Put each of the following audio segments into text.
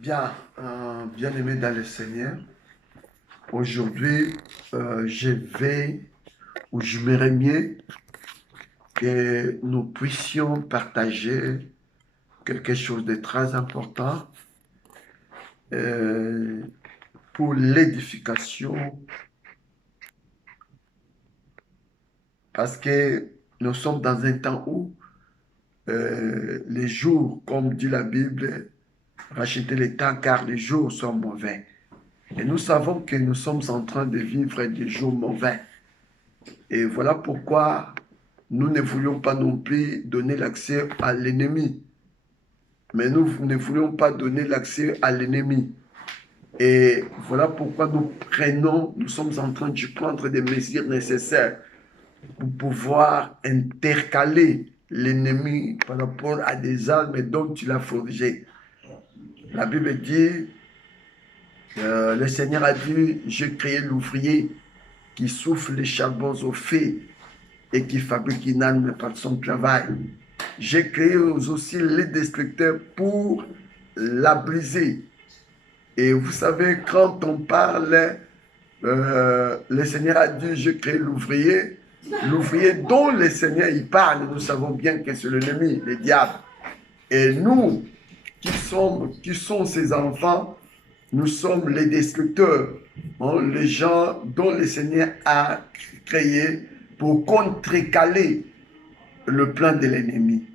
Bien, bien-aimé dans le Seigneur, aujourd'hui, je vais, ou j'aimerais mieux que nous puissions partager quelque chose de très important euh, pour l'édification, parce que nous sommes dans un temps où les jours, comme dit la Bible, rachetez les temps car les jours sont mauvais. Et nous savons que nous sommes en train de vivre des jours mauvais. Et voilà pourquoi nous ne voulions pas non plus donner l'accès à l'ennemi. Mais nous ne voulions pas donner l'accès à l'ennemi. Et voilà pourquoi nous sommes en train de prendre des mesures nécessaires pour pouvoir intercaler l'ennemi par rapport à des armes dont il a forgé. La Bible dit, le Seigneur a dit, j'ai créé l'ouvrier qui souffle les charbons au feu et qui fabrique une arme par son travail. J'ai créé aussi les destructeurs pour la briser. Et vous savez, quand on parle, le Seigneur a dit, j'ai créé l'ouvrier dont le Seigneur y parle, nous savons bien que c'est l'ennemi, le diable. Et nous, qui sont ses enfants, nous sommes les destructeurs, hein, les gens dont le Seigneur a créé pour contrecaler le plan de l'ennemi.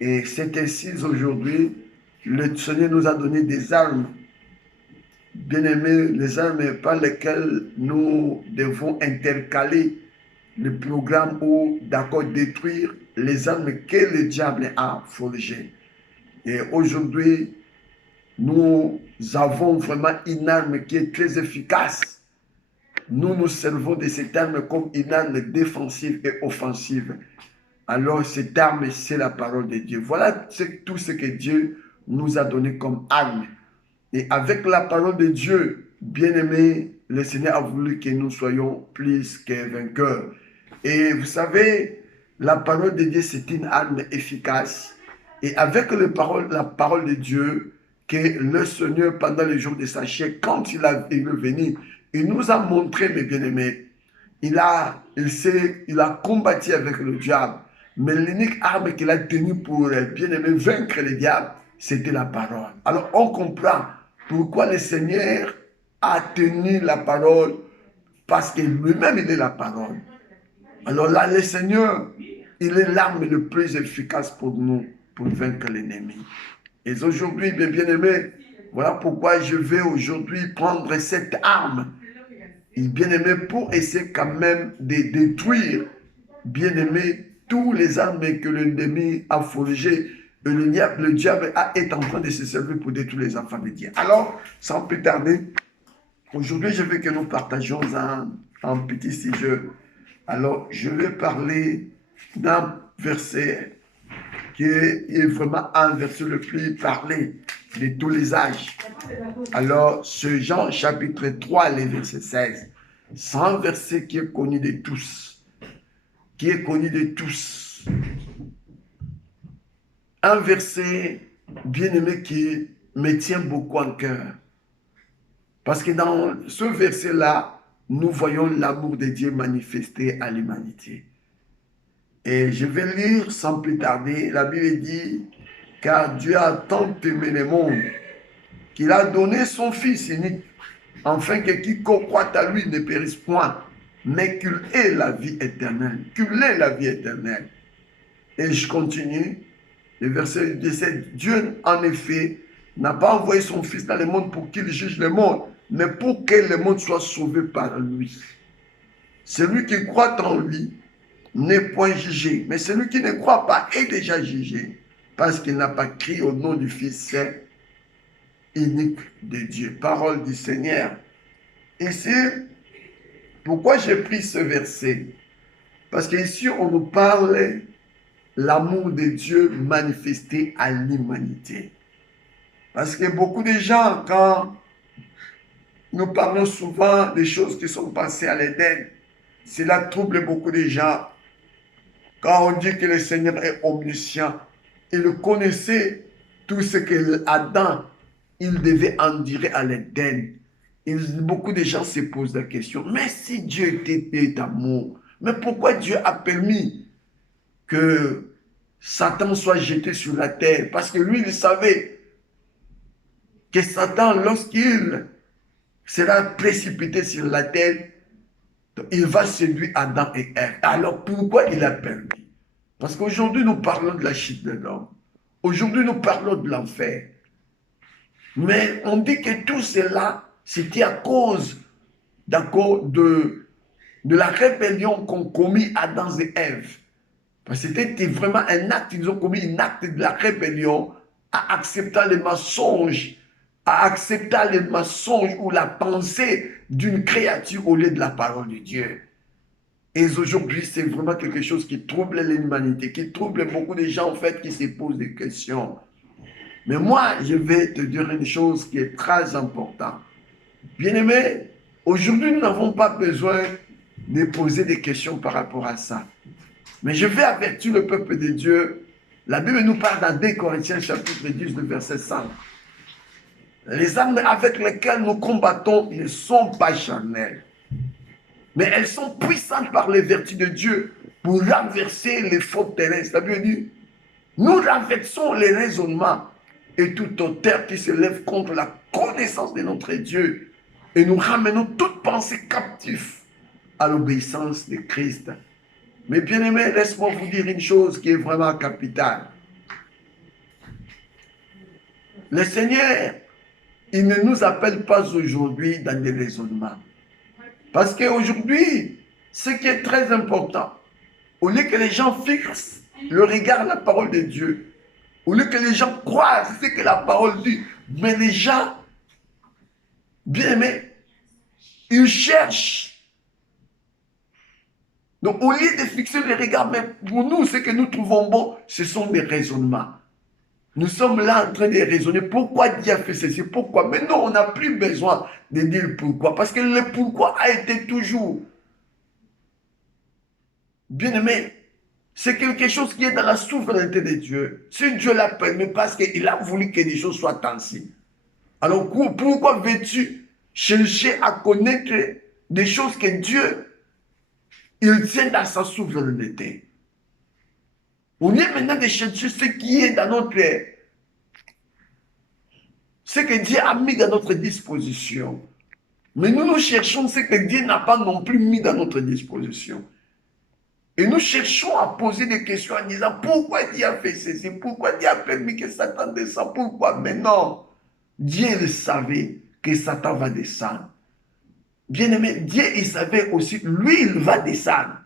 Et c'est ainsi aujourd'hui, le Seigneur nous a donné des armes, bien-aimés, les armes par lesquelles nous devons intercaler le programme ou d'accord détruire les armes que le diable a forgées. Et aujourd'hui, nous avons vraiment une arme qui est très efficace. Nous nous servons de cette arme comme une arme défensive et offensive. Alors cette arme, c'est la parole de Dieu. Voilà tout ce que Dieu nous a donné comme arme. Et avec la parole de Dieu, bien-aimé, le Seigneur a voulu que nous soyons plus que vainqueurs. Et vous savez, la parole de Dieu, c'est une arme efficace. Et avec la parole de Dieu, que le Seigneur, pendant les jours de sa chair, quand il est venu, il nous a montré, mes bien-aimés, il a combattu avec le diable. Mais l'unique arme qu'il a tenue pour, bien-aimé, vaincre le diable, c'était la parole. Alors on comprend pourquoi le Seigneur a tenu la parole, parce que lui-même, il est la parole. Alors là, le Seigneur, il est l'arme le plus efficace pour nous, pour vaincre l'ennemi. Et aujourd'hui, mes bien-aimés, voilà pourquoi je vais aujourd'hui prendre cette arme, bien-aimé, pour essayer quand même de détruire, bien-aimé, tous les armes que l'ennemi a forgées. Et le diable est en train de se servir pour détruire les enfants de Dieu. Alors, sans plus tarder, aujourd'hui, je veux que nous partagions un petit sujet. Alors, je vais parler d'un verset qui est vraiment un verset le plus parlé de tous les âges. Alors, ce Jean chapitre 3, le verset 16, c'est un verset qui est connu de tous, qui est connu de tous. Un verset bien-aimé qui me tient beaucoup en cœur. Parce que dans ce verset-là, nous voyons l'amour de Dieu manifesté à l'humanité. Et je vais lire sans plus tarder. La Bible dit, car Dieu a tant aimé le monde qu'il a donné son Fils unique, afin que quiconque croit à lui ne périsse point, mais qu'il ait la vie éternelle. Qu'il ait la vie éternelle. Et je continue. Le verset 17. Dieu, en effet, n'a pas envoyé son Fils dans le monde pour qu'il juge le monde, mais pour que le monde soit sauvé par lui. Celui qui croit en lui n'est point jugé, mais celui qui ne croit pas est déjà jugé, parce qu'il n'a pas crié au nom du Fils unique de Dieu. Parole du Seigneur. Et c'est pourquoi j'ai pris ce verset. Parce qu'ici, on nous parle l'amour de Dieu manifesté à l'humanité. Parce que beaucoup de gens, quand nous parlons souvent des choses qui sont passées à l'Éden, cela trouble beaucoup de gens. Quand on dit que le Seigneur est omniscient, il connaissait tout ce que Adam il devait endurer à l'Éden. Beaucoup de gens se posent la question, mais si Dieu était amour, mais pourquoi Dieu a permis que Satan soit jeté sur la terre? Parce que lui, il savait que Satan, lorsqu'il sera précipité sur la terre, il va séduire Adam et Ève. Alors pourquoi il a permis? Parce qu'aujourd'hui, nous parlons de la chute de l'homme. Aujourd'hui, nous parlons de l'enfer. Mais on dit que tout cela, c'était à cause de la rébellion qu'ont commis Adam et Ève. Parce que c'était vraiment un acte, ils ont commis un acte de la rébellion à accepter les mensonges, ou la pensée d'une créature au lieu de la parole de Dieu. Et aujourd'hui, c'est vraiment quelque chose qui trouble l'humanité, qui trouble beaucoup de gens en fait qui se posent des questions. Mais moi, je vais te dire une chose qui est très importante. Bien-aimé, aujourd'hui, nous n'avons pas besoin de poser des questions par rapport à ça. Mais je vais avertir le peuple de Dieu. La Bible nous parle dans 2 Corinthiens chapitre 10, le verset 5. Les armes avec lesquelles nous combattons ne sont pas charnelles, mais elles sont puissantes par les vertus de Dieu pour renverser les fautes terrestres. La Bible dit, nous renversons les raisonnements et toute auteur qui se lève contre la connaissance de notre Dieu et nous ramenons toute pensée captive à l'obéissance de Christ. Mais bien aimé, laisse-moi vous dire une chose qui est vraiment capitale. Le Seigneur, il ne nous appelle pas aujourd'hui dans des raisonnements. Parce qu'aujourd'hui, ce qui est très important, au lieu que les gens fixent le regard à la parole de Dieu, au lieu que les gens croient ce que la parole dit, mais les gens, bien aimés, ils cherchent. Donc, au lieu de fixer le regard, mais pour nous, ce que nous trouvons bon, ce sont des raisonnements. Nous sommes là en train de raisonner. Pourquoi Dieu a fait ceci? Pourquoi? Mais non, on n'a plus besoin de dire pourquoi. Parce que le pourquoi a été toujours. Bien aimé, c'est quelque chose qui est dans la souveraineté de Dieu. Si Dieu l'a permis, parce qu'il a voulu que les choses soient ainsi. Alors pourquoi veux-tu chercher à connaître des choses que Dieu, il tient dans sa souveraineté? On est maintenant de chercher ce qui est dans notre... Ce que Dieu a mis dans notre disposition. Mais nous cherchons ce que Dieu n'a pas non plus mis dans notre disposition. Et nous cherchons à poser des questions en disant pourquoi Dieu a fait ceci, pourquoi Dieu a permis que Satan descende, pourquoi? Mais non, Dieu le savait que Satan va descendre. Bien aimé, Dieu il savait aussi, lui il va descendre.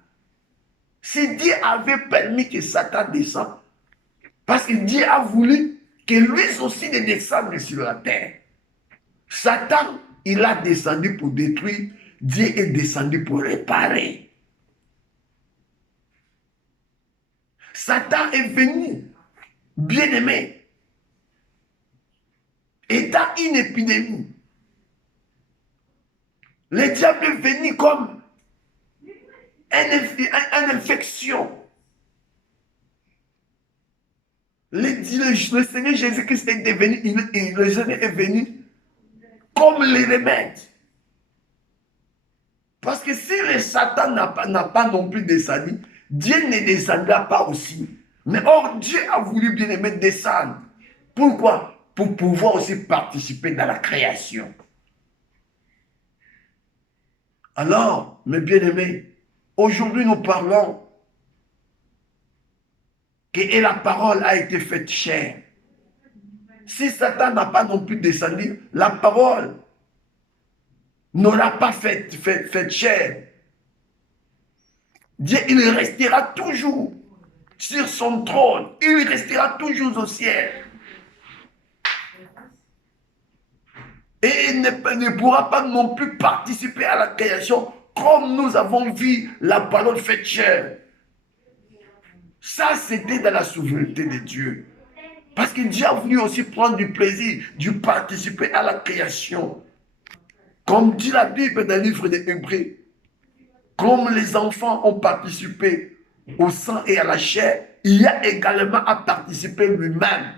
Si Dieu avait permis que Satan descende, parce que Dieu a voulu que lui aussi ne descende sur la terre. Satan, il a descendu pour détruire, Dieu est descendu pour réparer. Satan est venu, bien aimé, étant une épidémie. Le diable est venu comme une infection. Le Seigneur Jésus-Christ est devenu, le Seigneur est venu comme les remèdes. Parce que si le Satan n'a pas non plus descendu, Dieu ne descendra pas aussi. Mais or, Dieu a voulu bien aimer descendre. Pourquoi? Pour pouvoir aussi participer dans la création. Alors, mes bien-aimés, aujourd'hui nous parlons que la parole a été faite chair. Si Satan n'a pas non plus descendu, la parole n'aura pas fait chair. Dieu, il restera toujours sur son trône. Il restera toujours au ciel. Et il ne pourra pas non plus participer à la création comme nous avons vu la parole faite chair. Ça, c'était dans la souveraineté de Dieu. Parce que Dieu a voulu aussi prendre du plaisir, de participer à la création. Comme dit la Bible dans le livre des Hébreux, comme les enfants ont participé au sang et à la chair, il y a également à participer lui-même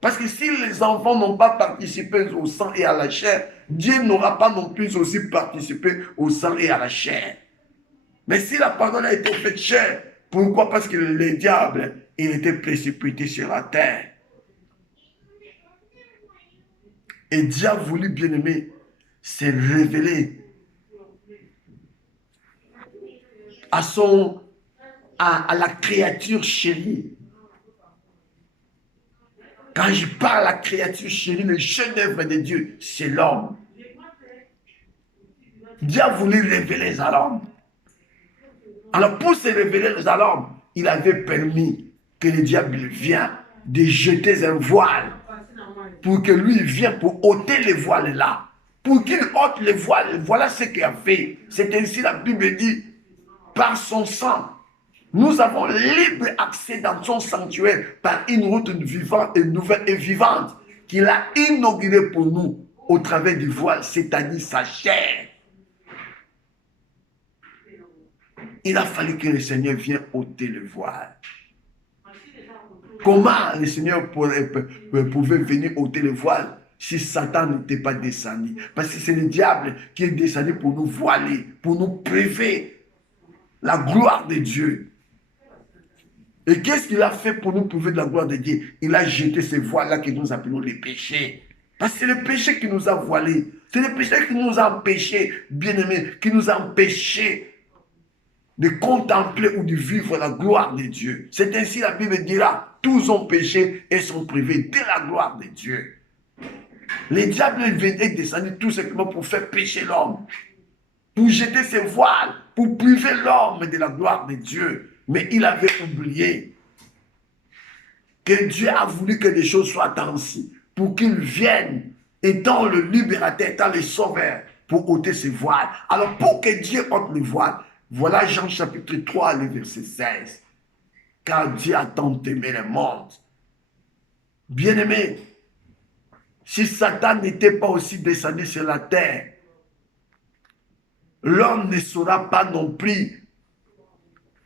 Parce que si les enfants n'ont pas participé au sang et à la chair, Dieu n'aura pas non plus aussi participé au sang et à la chair. Mais si la parole a été faite chair, pourquoi? Parce que le diable, il était précipité sur la terre. Et Dieu a voulu, bien aimé, se révéler à la créature chérie. Quand je parle à la créature chérie, le chef-d'œuvre de Dieu, c'est l'homme. Dieu a voulu révéler à l'homme. Alors pour se révéler à l'homme, il avait permis que le diable vienne de jeter un voile pour que lui vienne pour ôter les voiles là. Pour qu'il ôte les voiles. Voilà ce qu'il a fait. C'est ainsi la Bible dit, par son sang, nous avons libre accès dans son sanctuaire par une route vivante et nouvelle et vivante qu'il a inaugurée pour nous au travers du voile, c'est-à-dire sa chair. Il a fallu que le Seigneur vienne ôter le voile. Comment le Seigneur pouvait venir ôter le voile si Satan n'était pas descendu? Parce que c'est le diable qui est descendu pour nous voiler, pour nous priver la gloire de Dieu. Et qu'est-ce qu'il a fait pour nous priver de la gloire de Dieu? Il a jeté ces voiles-là que nous appelons les péchés. Parce que c'est le péché qui nous a voilés. C'est le péché qui nous a empêchés, bien-aimés, qui nous a empêchés de contempler ou de vivre la gloire de Dieu. C'est ainsi la Bible dira, tous ont péché et sont privés de la gloire de Dieu. Les diables venaient descendre tout simplement pour faire pécher l'homme, pour jeter ses voiles, pour priver l'homme de la gloire de Dieu. Mais il avait oublié que Dieu a voulu que les choses soient ainsi, pour qu'il vienne, étant le libérateur, étant le sauveur, pour ôter ses voiles. Alors pour que Dieu ôte les voiles, voilà Jean chapitre 3, le verset 16. Car Dieu a tant aimé le monde. Bien-aimé, si Satan n'était pas aussi descendu sur la terre, l'homme ne saura pas non plus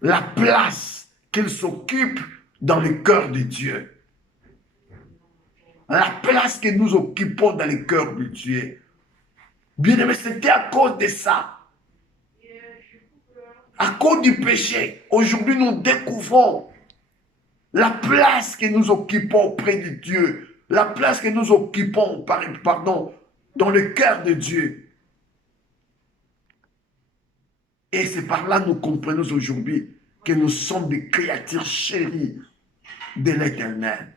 la place qu'il s'occupe dans le cœur de Dieu. La place que nous occupons dans le cœur de Dieu. Bien-aimé, c'était à cause de ça. À cause du péché, aujourd'hui nous découvrons la place que nous occupons auprès de Dieu, la place que nous occupons, dans le cœur de Dieu. Et c'est par là que nous comprenons aujourd'hui que nous sommes des créatures chéries de l'Éternel.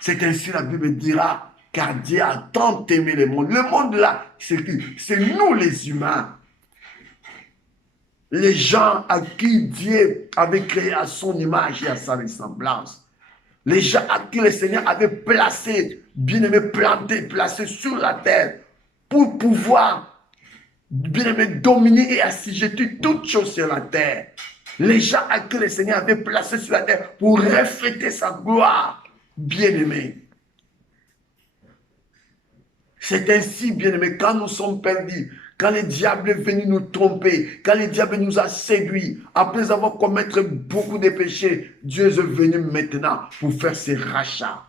C'est ainsi la Bible dira, car Dieu a tant aimé le monde. Le monde là, c'est nous les humains. Les gens à qui Dieu avait créé à son image et à sa ressemblance. Les gens à qui le Seigneur avait placé, bien-aimé, planté, placé sur la terre pour pouvoir, bien-aimé, dominer et assujettir toutes choses sur la terre. Les gens à qui le Seigneur avait placé sur la terre pour refléter sa gloire, bien-aimé. C'est ainsi, bien-aimé, quand nous sommes perdus, quand le diable est venu nous tromper, quand le diable nous a séduits, après avoir commis beaucoup de péchés, Dieu est venu maintenant pour faire ses rachats,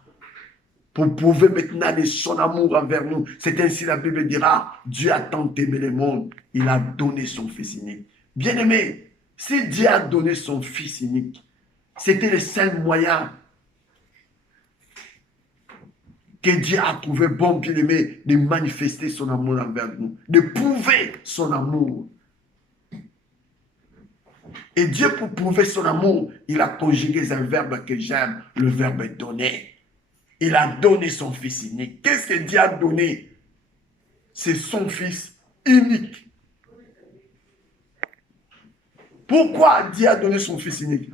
pour prouver maintenant de son amour envers nous. C'est ainsi la Bible dira, Dieu a tant aimé le monde, il a donné son Fils unique. Bien-aimé, si Dieu a donné son Fils unique, c'était le seul moyen que Dieu a trouvé bon, bien-aimé, de manifester son amour envers nous, de prouver son amour. Et Dieu, pour prouver son amour, il a conjugué un verbe que j'aime, le verbe donner. Il a donné son Fils unique. Qu'est-ce que Dieu a donné? C'est son Fils unique. Pourquoi Dieu a donné son Fils unique?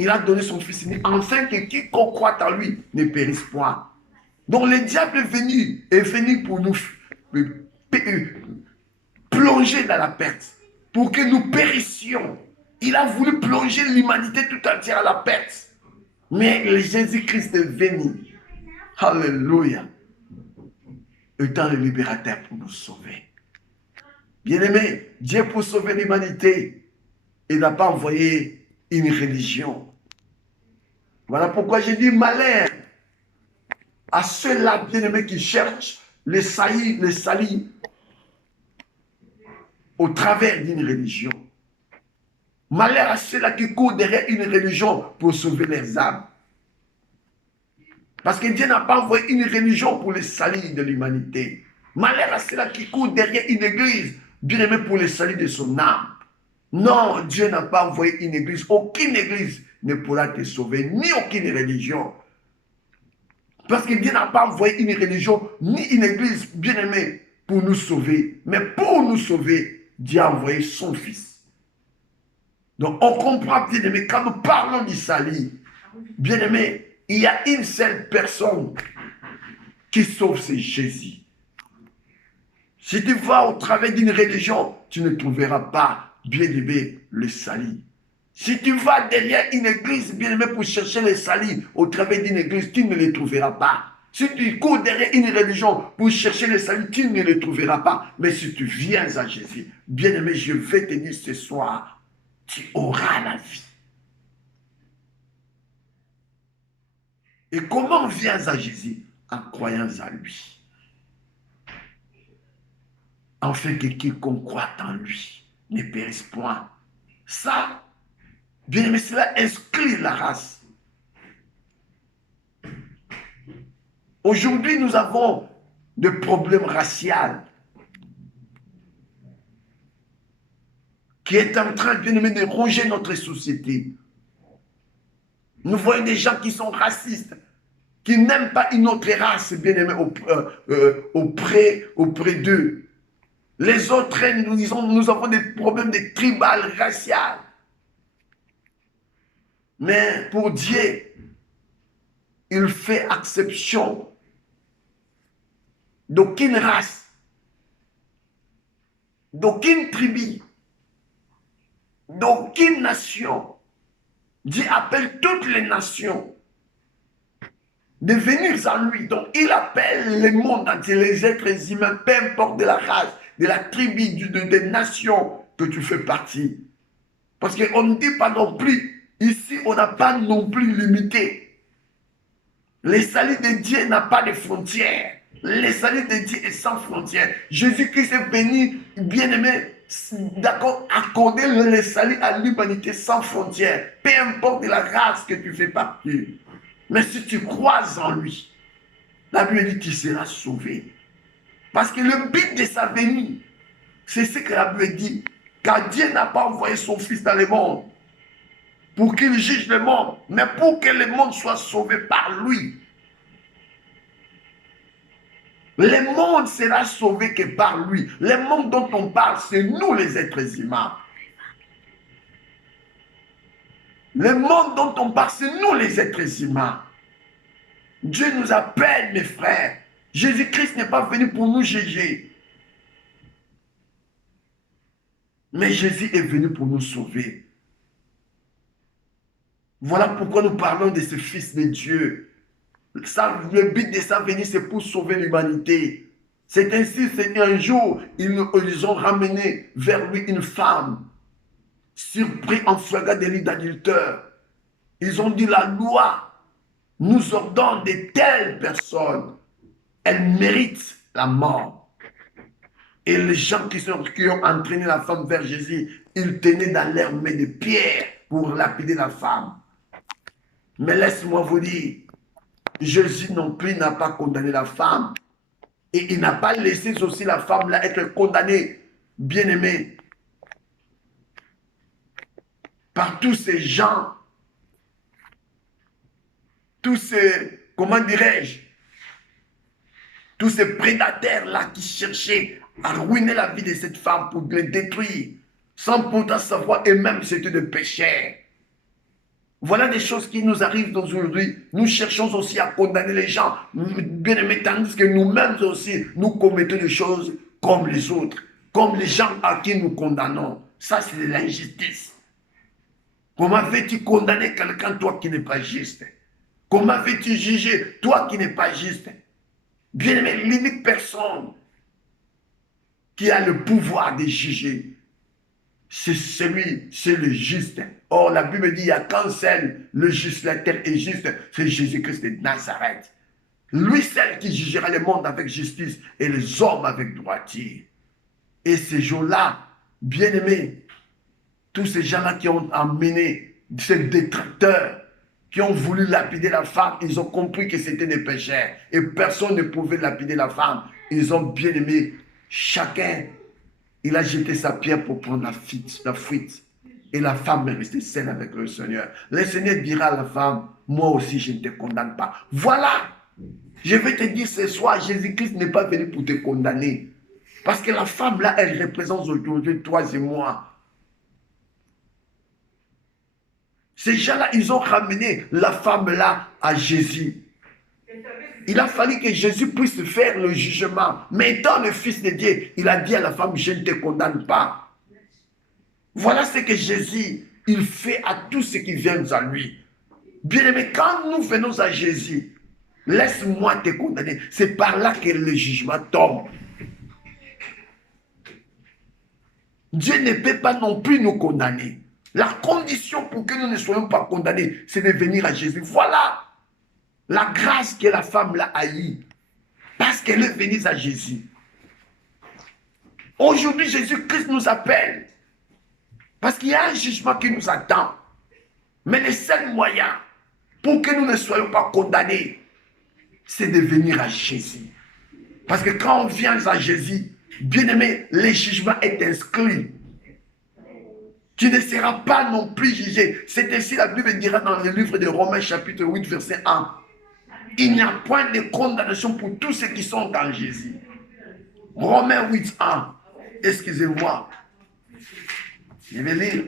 Il a donné son Fils unique afin que quiconque croit en lui ne périsse point. Donc le diable est venu pour nous plonger dans la perte, pour que nous périssions. Il a voulu plonger l'humanité tout entière à la perte. Mais Jésus-Christ est venu, alléluia, étant le libérateur pour nous sauver. Bien-aimé, Dieu pour sauver l'humanité, il n'a pas envoyé une religion. Voilà pourquoi j'ai dit malheur à ceux-là, bien-aimés, qui cherchent les salis au travers d'une religion. Malheur à ceux-là qui courent derrière une religion pour sauver leurs âmes. Parce que Dieu n'a pas envoyé une religion pour le salut de l'humanité. Malheur à ceux-là qui courent derrière une église, bien aimé pour le salut de son âme. Non, Dieu n'a pas envoyé une église. Aucune église ne pourra te sauver, ni aucune religion. Parce que Dieu n'a pas envoyé une religion, ni une église, bien aimé, pour nous sauver. Mais pour nous sauver, Dieu a envoyé son Fils. Donc on comprend, bien aimé, quand nous parlons du salut, bien aimé, il y a une seule personne qui sauve, c'est Jésus. Si tu vas au travers d'une religion, tu ne trouveras pas, bien aimé, le salut. Si tu vas derrière une église, bien aimé, pour chercher le salut au travers d'une église, tu ne le trouveras pas. Si tu cours derrière une religion pour chercher le salut, tu ne le trouveras pas. Mais si tu viens à Jésus, bien aimé, je vais te dire ce soir, tu auras la vie. Et comment on vient à Jésus? En croyant à lui. Afin que quiconque croit en lui ne périsse point. Ça, bien aimé, cela inscrit la race. Aujourd'hui, nous avons des problèmes raciaux qui est en train, bien aimé, de ronger notre société. Nous voyons des gens qui sont racistes, qui n'aiment pas une autre race, bien aimé, auprès d'eux. Les autres, nous avons des problèmes de tribal, racial. Mais pour Dieu, il fait exception d'aucune race, d'aucune tribu, d'aucune nation. Dieu appelle toutes les nations de venir à lui. Donc il appelle le monde entier, les êtres humains, peu importe de la race, de la tribu, des nations que tu fais partie. Parce qu'on ne dit pas non plus, ici on n'a pas non plus limité. Le salut de Dieu n'a pas de frontières. Le salut de Dieu est sans frontières. Jésus-Christ est venu, bien-aimé, d'accord, accorder le salut à l'humanité sans frontières. Peu importe la race que tu fais partie. Mais si tu crois en lui, la Bible dit que tu seras sauvé. Parce que le but de sa venue, c'est ce que la Bible dit. Car Dieu n'a pas envoyé son Fils dans le monde pour qu'il juge le monde, mais pour que le monde soit sauvé par lui. Le monde sera sauvé que par lui. Le monde dont on parle, c'est nous les êtres humains. Le monde dont on parle, c'est nous les êtres humains. Dieu nous appelle, mes frères. Jésus-Christ n'est pas venu pour nous juger. Mais Jésus est venu pour nous sauver. Voilà pourquoi nous parlons de ce Fils de Dieu. Le but de sa venue, c'est pour sauver l'humanité. C'est ainsi, c'est un jour, ils ont ramené vers lui une femme, surpris en flagrant délit d'adultère. Ils ont dit, la loi nous ordonne de telles personnes, elles méritent la mort. Et les gens qui ont entraîné la femme vers Jésus, ils tenaient dans leurs mains des pierres pour lapider la femme. Mais laisse-moi vous dire, Jésus non plus n'a pas condamné la femme. Et il n'a pas laissé aussi la femme là être condamnée, bien aimée, par tous ces gens, tous ces, comment dirais-je, tous ces prédateurs là qui cherchaient à ruiner la vie de cette femme pour la détruire, sans pourtant savoir eux-mêmes c'était des pécheurs. Voilà des choses qui nous arrivent aujourd'hui. Nous cherchons aussi à condamner les gens, bien aimés, tandis que nous-mêmes aussi, nous commettons des choses comme les autres, comme les gens à qui nous condamnons. Ça, c'est de l'injustice. Comment veux-tu condamner quelqu'un, toi qui n'es pas juste? Comment veux-tu juger, toi qui n'es pas juste? Bien aimé, l'unique personne qui a le pouvoir de juger, c'est le juste. Or, la Bible dit, il n'y a qu'un seul, le juste, la terre est juste, c'est Jésus-Christ de Nazareth. Lui, celle qui jugera le monde avec justice et les hommes avec droiture. Et ces jours-là, bien-aimés, tous ces gens-là qui ont amené ces détracteurs, qui ont voulu lapider la femme, ils ont compris que c'était des pécheurs. Et personne ne pouvait lapider la femme. Ils ont bien aimé. Chacun, il a jeté sa pierre pour prendre la fuite. Et la femme est restée seule avec le Seigneur. Le Seigneur dira à la femme, moi aussi je ne te condamne pas. Voilà. Je vais te dire ce soir, Jésus-Christ n'est pas venu pour te condamner. Parce que la femme là, elle représente aujourd'hui toi et moi. Ces gens-là, ils ont ramené la femme-là à Jésus. Il a fallu que Jésus puisse faire le jugement. Mais étant le Fils de Dieu, il a dit à la femme, je ne te condamne pas. Voilà ce que Jésus, il fait à tous ceux qui viennent à lui. Bien-aimé, quand nous venons à Jésus, laisse-moi te condamner. C'est par là que le jugement tombe. Dieu ne peut pas non plus nous condamner. La condition pour que nous ne soyons pas condamnés, c'est de venir à Jésus. Voilà la grâce que la femme l'a haïe. Parce qu'elle est venue à Jésus. Aujourd'hui, Jésus-Christ nous appelle. Parce qu'il y a un jugement qui nous attend. Mais le seul moyen pour que nous ne soyons pas condamnés, c'est de venir à Jésus. Parce que quand on vient à Jésus, bien-aimé, le jugement est inscrit. Tu ne seras pas non plus jugé. C'est ainsi la Bible dira dans le livre de Romains chapitre 8 verset 1. Il n'y a point de condamnation pour tous ceux qui sont en Jésus. Romains 8, 1. Excusez-moi. Je vais lire.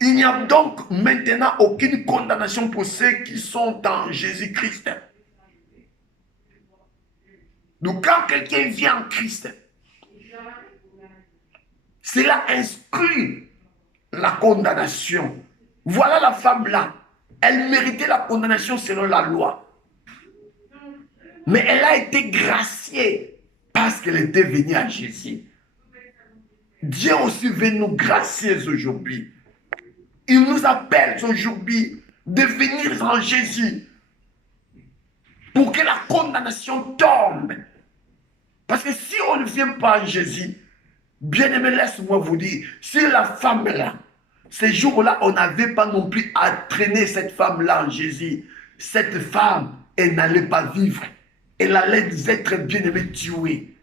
Il n'y a donc maintenant aucune condamnation pour ceux qui sont en Jésus-Christ. Donc quand quelqu'un vient en Christ, cela inscrit la condamnation. Voilà la femme là. Elle méritait la condamnation selon la loi. Mais elle a été graciée parce qu'elle était venue à Jésus. Dieu aussi veut nous gracier aujourd'hui. Il nous appelle aujourd'hui de venir en Jésus pour que la condamnation tombe. Parce que si on ne vient pas en Jésus, bien-aimé, laisse-moi vous dire, si la femme là, ces jours-là, on n'avait pas non plus à traîner cette femme-là en Jésus, cette femme, elle n'allait pas vivre. Elle allait être bien-aimée tuée.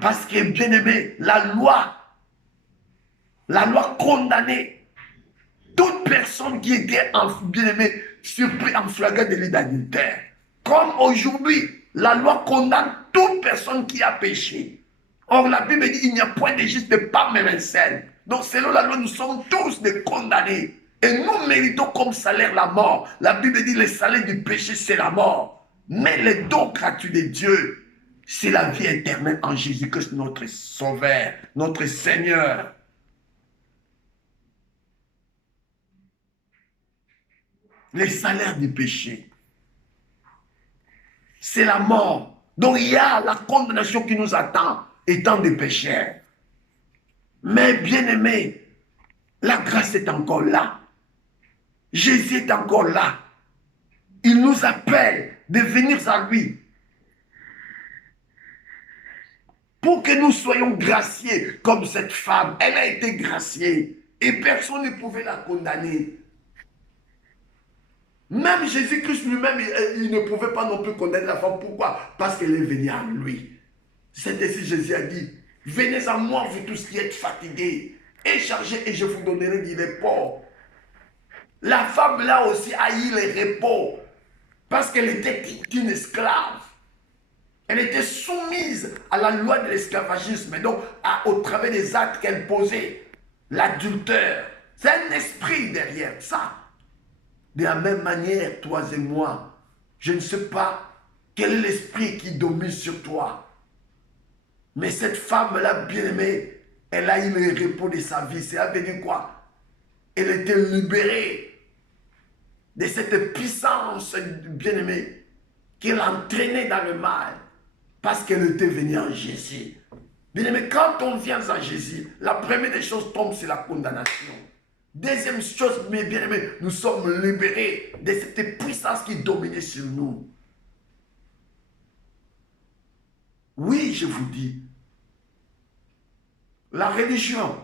Parce que bien-aimé, la loi condamnait toute personne qui était bien-aimée surpris en flagrant délit d'adultère. Comme aujourd'hui, la loi condamne toute personne qui a péché. Or, la Bible dit qu'il n'y a point de juste pas même un seul. Donc, selon la loi, nous sommes tous des condamnés. Et nous méritons comme salaire la mort. La Bible dit que le salaire du péché, c'est la mort. Mais le don gratuit de Dieu, c'est la vie éternelle en Jésus-Christ, notre Sauveur, notre Seigneur. Le salaire du péché, c'est la mort. Donc, il y a la condamnation qui nous attend, étant des pécheurs. Mais bien aimé, la grâce est encore là. Jésus est encore là. Il nous appelle de venir à lui. Pour que nous soyons graciés comme cette femme. Elle a été graciée. Et personne ne pouvait la condamner. Même Jésus-Christ lui-même, il ne pouvait pas non plus condamner la femme. Pourquoi? Parce qu'elle est venue à lui. C'est ainsi Jésus a dit, venez à moi, vous tous qui êtes fatigués et chargés, et je vous donnerai du repos. La femme là aussi a eu le repos parce qu'elle était une esclave. Elle était soumise à la loi de l'esclavagisme, donc au travers des actes qu'elle posait. L'adultère, c'est un esprit derrière ça. De la même manière, toi et moi, je ne sais pas quel est l'esprit qui domine sur toi. Mais cette femme-là, bien-aimée, elle a eu le repos de sa vie. C'est à dire quoi? Elle était libérée de cette puissance, bien-aimée, qu'elle entraînait dans le mal. Parce qu'elle était venue en Jésus. Bien-aimé, quand on vient à Jésus, la première des choses tombe, c'est la condamnation. Deuxième chose, mes bien-aimés, nous sommes libérés de cette puissance qui dominait sur nous. Oui, je vous dis, la religion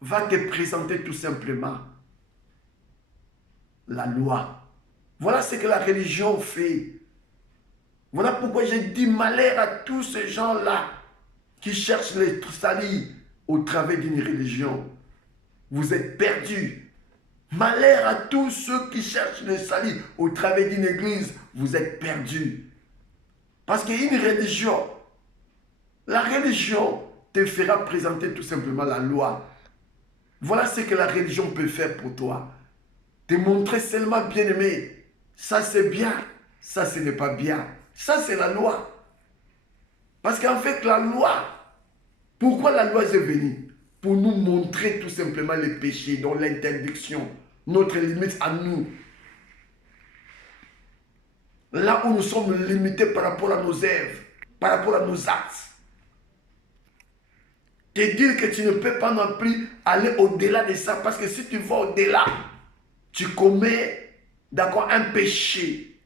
va te présenter tout simplement la loi. Voilà ce que la religion fait. Voilà pourquoi j'ai dit malheur à tous ces gens-là qui cherchent les salis au travers d'une religion. Vous êtes perdus. Malheur à tous ceux qui cherchent le salut au travers d'une église. Vous êtes perdus. Parce qu'une religion, la religion te fera présenter tout simplement la loi. Voilà ce que la religion peut faire pour toi. Te montrer seulement bien-aimé. Ça c'est bien, ça ce n'est pas bien. Ça c'est la loi. Parce qu'en fait la loi, pourquoi la loi est venue? Pour nous montrer tout simplement les péchés, donc l'interdiction, notre limite à nous. Là où nous sommes limités par rapport à nos œuvres, par rapport à nos actes. Te dire que tu ne peux pas non plus aller au-delà de ça, parce que si tu vas au-delà, tu commets, d'accord, un péché.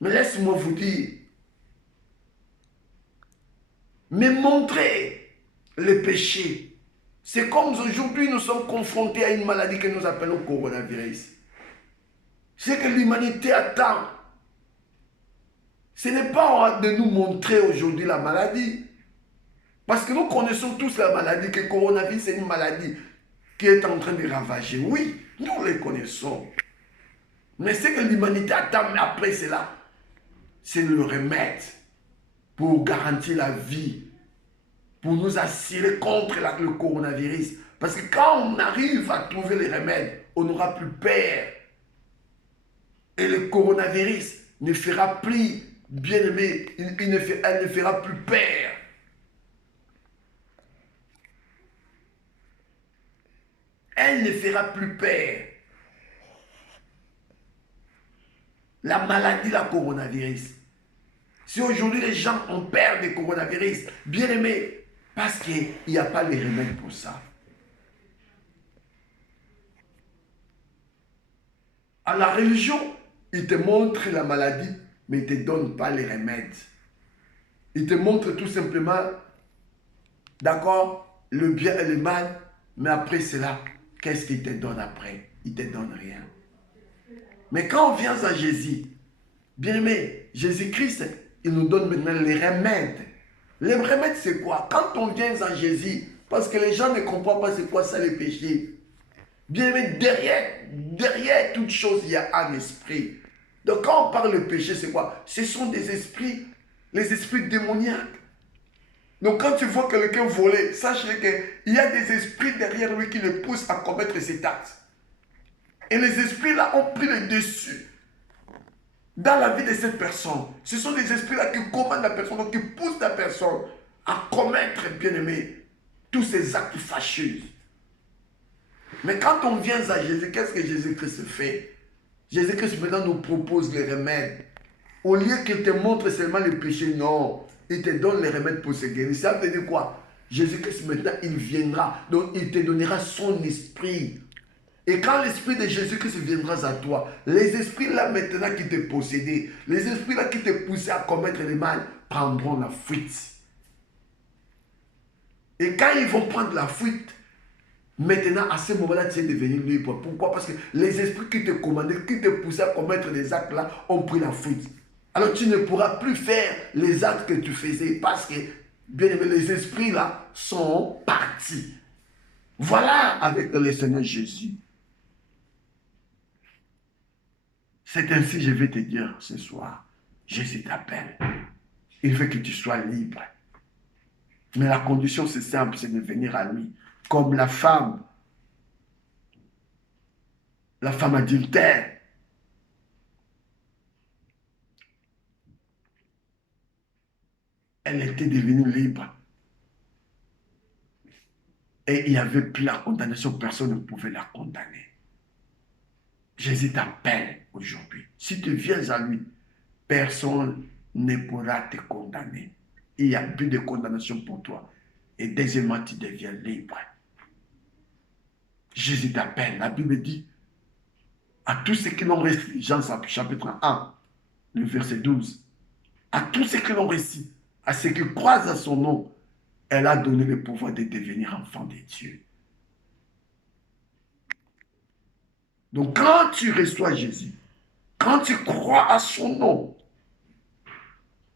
Mais laisse-moi vous dire, mais montrer le péché, c'est comme aujourd'hui nous sommes confrontés à une maladie que nous appelons coronavirus. Ce que l'humanité attend, ce n'est pas de nous montrer aujourd'hui la maladie. Parce que nous connaissons tous la maladie, que le coronavirus c'est une maladie qui est en train de ravager. Oui, nous le connaissons. Mais ce que l'humanité attend après cela, c'est le remède pour garantir la vie, pour nous assurer contre le coronavirus. Parce que quand on arrive à trouver les remèdes, on n'aura plus peur. Et le coronavirus ne fera plus, bien aimé, elle ne fera plus peur. Elle ne fera plus peur. La maladie, la coronavirus. Si aujourd'hui les gens ont peur du coronavirus, bien aimé, parce qu'il n'y a pas les remèdes pour ça. À la religion, il te montre la maladie, mais il ne te donne pas les remèdes. Il te montre tout simplement, d'accord, le bien et le mal, mais après cela, qu'est-ce qu'il te donne après? Il ne te donne rien. Mais quand on vient à Jésus, bien aimé, Jésus-Christ, il nous donne maintenant les remèdes. Les remèdes, c'est quoi? Quand on vient à Jésus, parce que les gens ne comprennent pas c'est quoi ça les péchés. Bien aimé, derrière toute chose, il y a un esprit. Donc quand on parle de péché, c'est quoi? Ce sont des esprits, les esprits démoniaques. Donc quand tu vois quelqu'un voler, sache qu'il y a des esprits derrière lui qui le poussent à commettre cet acte. Et les esprits-là ont pris le dessus dans la vie de cette personne. Ce sont des esprits-là qui commandent la personne, donc qui poussent la personne à commettre, bien aimé, tous ces actes fâcheux. Mais quand on vient à Jésus, qu'est-ce que Jésus-Christ fait? Jésus-Christ maintenant nous propose les remèdes. Au lieu qu'il te montre seulement le péché, non. Il te donne les remèdes pour se guérir. Ça veut dire quoi? Jésus-Christ maintenant, il viendra. Donc il te donnera son esprit. Et quand l'esprit de Jésus-Christ viendra à toi, les esprits là maintenant qui te possédaient, les esprits là qui te poussaient à commettre le mal, prendront la fuite. Et quand ils vont prendre la fuite, maintenant à ce moment-là, tu es devenu libre. Pourquoi? Parce que les esprits qui te commandaient, qui te poussaient à commettre des actes là, ont pris la fuite. Alors tu ne pourras plus faire les actes que tu faisais parce que, bien aimé, les esprits là sont partis. Voilà avec le Seigneur Jésus. C'est ainsi que je vais te dire ce soir. Jésus t'appelle. Il veut que tu sois libre. Mais la condition, c'est simple, c'est de venir à lui. Comme la femme adultère. Elle était devenue libre. Et il n'y avait plus la condamnation. Personne ne pouvait la condamner. Jésus t'appelle aujourd'hui. Si tu viens à lui, personne ne pourra te condamner. Il n'y a plus de condamnation pour toi. Et deuxièmement, tu deviens libre. Jésus t'appelle. La Bible dit, À tous ceux qui l'ont reçu, Jean chapitre 1, le verset 12. À tous ceux qui l'ont reçu, à ceux qui croient à son nom, elle a donné le pouvoir de devenir enfant de Dieu. Donc quand tu reçois Jésus, quand tu crois à son nom,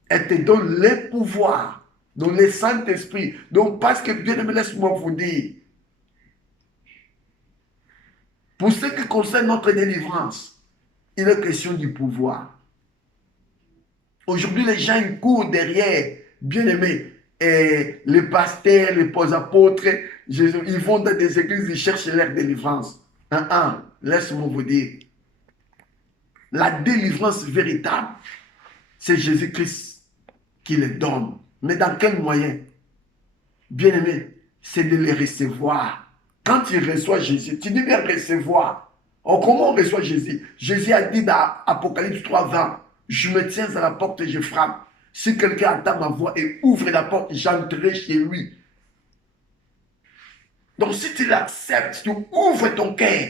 elle te donne les pouvoirs, donc le Saint-Esprit. Donc parce que, bien aimé, laisse-moi vous dire, pour ce qui concerne notre délivrance, il est question du pouvoir. Aujourd'hui, les gens ils courent derrière, bien aimé, et les pasteurs, les apôtres, ils vont dans des églises, ils cherchent leur délivrance. Laisse-moi vous dire, la délivrance véritable, c'est Jésus-Christ qui les donne. Mais dans quel moyen? Bien aimé, c'est de les recevoir. Quand tu reçois Jésus, tu dis bien recevoir. Oh, comment on reçoit Jésus? Jésus a dit dans Apocalypse 3:20, je me tiens à la porte et je frappe. Si quelqu'un entend ma voix et ouvre la porte, j'entrerai chez lui. Donc si tu l'acceptes, tu ouvres ton cœur,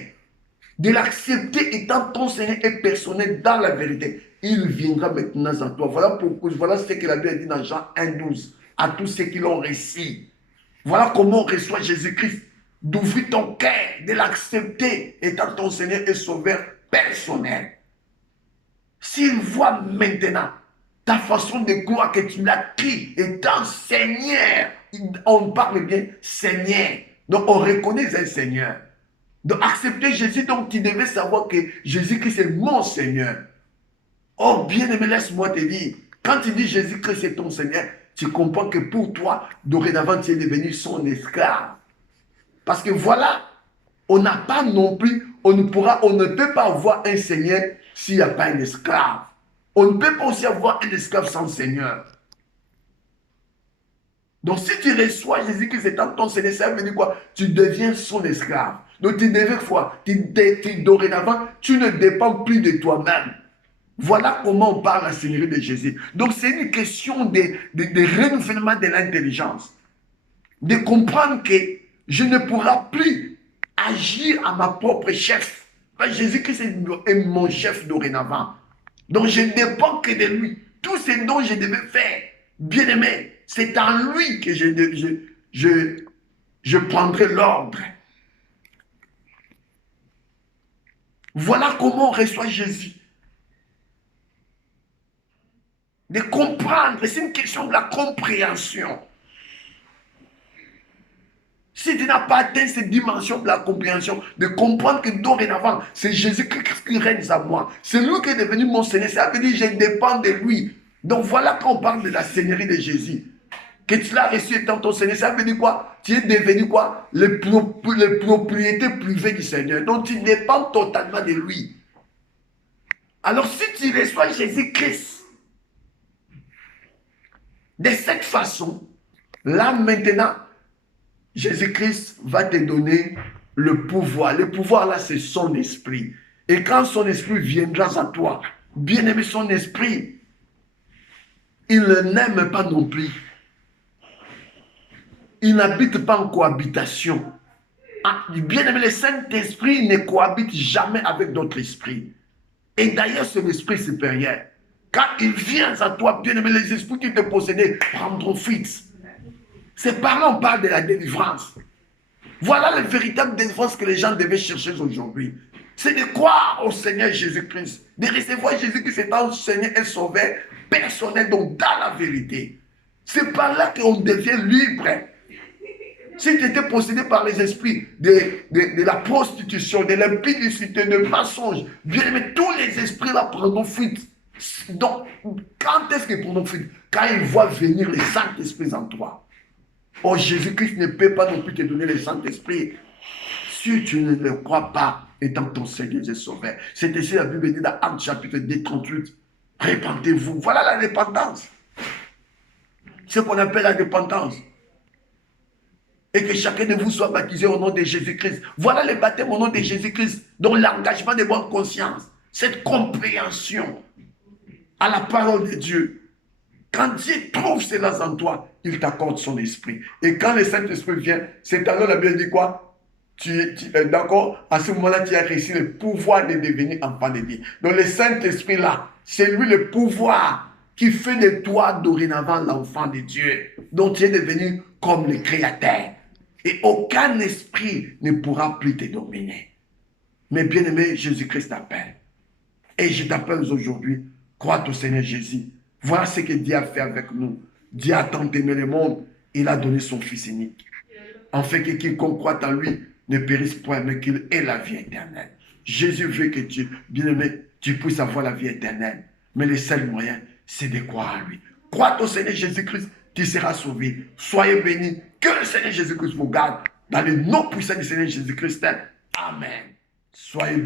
de l'accepter étant ton Seigneur et personnel dans la vérité, il viendra maintenant en toi. Voilà pourquoi, voilà ce que la Bible dit dans Jean 1:12, à tous ceux qui l'ont reçu. Voilà comment on reçoit Jésus-Christ. D'ouvrir ton cœur, de l'accepter étant ton Seigneur et Sauveur personnel. S'il voit maintenant ta façon de croire que tu l'as pris étant Seigneur, on parle bien Seigneur. Donc on reconnaît un Seigneur. Donc accepter Jésus, donc tu devais savoir que Jésus-Christ est mon Seigneur. Oh bien-aimé, laisse-moi te dire, quand tu dis Jésus-Christ est ton Seigneur, tu comprends que pour toi, dorénavant, tu es devenu son esclave. Parce que voilà, on n'a pas non plus, on ne peut pas avoir un Seigneur s'il n'y a pas un esclave. On ne peut pas aussi avoir un esclave sans Seigneur. Donc si tu reçois Jésus-Christ étant ton Seigneur, ça veut dire quoi? Tu deviens son esclave. Donc tu deviens quoi? Dorénavant, tu ne dépends plus de toi-même. Voilà comment on parle à la Seigneurie de Jésus. Donc c'est une question de renouvellement de l'intelligence. De comprendre que je ne pourrai plus agir à ma propre chef. Jésus-Christ est mon chef dorénavant. Donc je ne dépends que de lui. Tout ce dont je devais faire, bien aimé, c'est en lui que je prendrai l'ordre. Voilà comment on reçoit Jésus. De comprendre, c'est une question de la compréhension. Si tu n'as pas atteint cette dimension de la compréhension, de comprendre que dorénavant, c'est Jésus-Christ qui règne à moi. C'est lui qui est devenu mon Seigneur. Ça veut dire que je dépends de lui. Donc voilà quand on parle de la Seigneurie de Jésus. Que tu l'as reçu étant ton Seigneur, ça veut dire quoi? Tu es devenu quoi? Les propriétés privées du Seigneur. Donc tu dépends totalement de lui. Alors si tu reçois Jésus-Christ de cette façon, là maintenant, Jésus-Christ va te donner le pouvoir. Le pouvoir là, c'est son esprit. Et quand son esprit viendra à toi, bien aimé, son esprit, il n'aime pas non plus. Il n'habite pas en cohabitation. Bien aimé, le Saint-Esprit ne cohabite jamais avec d'autres esprits. Et d'ailleurs, c'est l'esprit supérieur. Quand il vient à toi, bien aimé, les esprits qui te possédaient prendront fuite. C'est par là qu'on parle de la délivrance. Voilà la véritable délivrance que les gens devaient chercher aujourd'hui. C'est de croire au Seigneur Jésus-Christ, de recevoir Jésus-Christ étant Seigneur et Sauveur personnel, donc dans la vérité. C'est par là qu'on devient libre. Si tu étais possédé par les esprits de la prostitution, de l'impudicité, de mensonge, bien aimé, tous les esprits là prendront fuite. Donc, quand est-ce qu'ils prendront fuite? Quand ils voient venir les Saint-Esprits en toi. Oh, Jésus-Christ ne peut pas non plus te donner le Saint-Esprit si tu ne le crois pas étant ton Seigneur et Sauveur. C'est ici la Bible dit dans Actes chapitre 2, 38. Répentez-vous. Voilà la repentance. Ce qu'on appelle la repentance. Et que chacun de vous soit baptisé au nom de Jésus-Christ. Voilà le baptême au nom de Jésus-Christ. Donc l'engagement de bonne conscience. Cette compréhension à la parole de Dieu. Quand Dieu trouve cela en toi, il t'accorde son esprit. Et quand le Saint-Esprit vient, c'est alors la Bible dit quoi? d'accord, à ce moment-là, tu as réussi le pouvoir de devenir enfant de Dieu. Donc le Saint-Esprit là, c'est lui le pouvoir qui fait de toi dorénavant l'enfant de Dieu. Donc tu es devenu comme le Créateur. Et aucun esprit ne pourra plus te dominer. Mais bien-aimé, Jésus-Christ t'appelle. Et je t'appelle aujourd'hui, crois au Seigneur Jésus. Voilà ce que Dieu a fait avec nous. Dieu a tant aimé le monde, il a donné son Fils unique. En fait que quiconque croit en lui ne périsse point, mais qu'il ait la vie éternelle. Jésus veut que tu, bien-aimé, tu puisses avoir la vie éternelle. Mais le seul moyen, c'est de croire en lui. Crois au Seigneur Jésus-Christ, tu seras sauvé. Soyez bénis. Que le Seigneur Jésus-Christ vous garde. Dans le nom puissant du Seigneur Jésus-Christ. Amen. Soyez bénis.